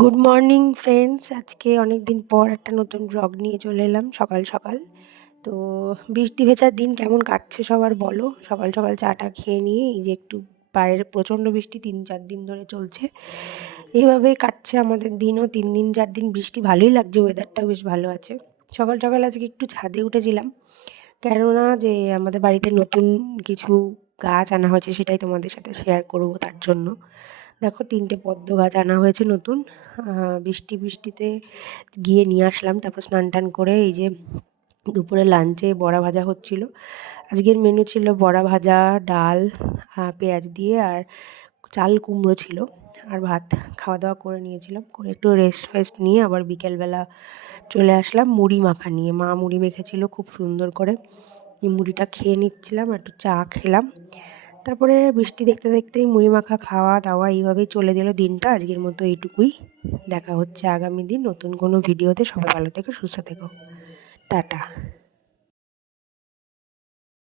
Good morning friends. আজকে অনেক দিন পর একটা নতুন ব্লগ নিয়ে চলে এলাম সকাল সকাল। তো বৃষ্টি ভেজার দিন কেমন কাটছে সবার বলো। সকাল সকাল চাটা খেয়ে নিয়ে এই যে একটু বাইরে প্রচণ্ড বৃষ্টি 3-4 দিন ধরে চলছে, এইভাবেই কাটছে আমাদের দিনও। 3-4 দিন বৃষ্টি, ভালোই লাগছে, ওয়েদারটাও বেশ ভালো আছে। সকাল সকাল আজকে একটু ছাদে উঠেছিলাম, কেননা যে আমাদের বাড়িতে নতুন কিছু গাছ আনা হয়েছে, সেটাই তোমাদের সাথে শেয়ার করব। তার জন্য দেখো 3টে পদ্ম গাছ আনা হয়েছে নতুন। বৃষ্টিতে গিয়ে নিয়ে আসলাম, তারপর স্নান টান করে এই যে দুপুরে লাঞ্চে বড়া ভাজা হচ্ছিল। আজকের মেনু ছিল বড়া ভাজা, ডাল পেঁয়াজ দিয়ে, আর চাল কুমড়ো ছিল, আর ভাত। খাওয়া দাওয়া করে নিয়েছিলাম, করে একটু রেস্ট ফেস্ট নিয়ে আবার বিকেলবেলা চলে আসলাম মুড়ি মাখা নিয়ে। মা মুড়ি মেখেছিল খুব সুন্দর করে, এই মুড়িটা খেয়ে নিচ্ছিলাম, একটু চা খেলাম। তারপরে বৃষ্টি দেখতে দেখতেই মুড়ি মাখা খাওয়া দাওয়া এইভাবেই চলে গেল দিনটা। আজকের মতো এইটুকুই। দেখা হচ্ছে আগামী দিন নতুন কোনো ভিডিওতে। সবাই ভালো থেকো, সুস্থ থেকো, টাটা।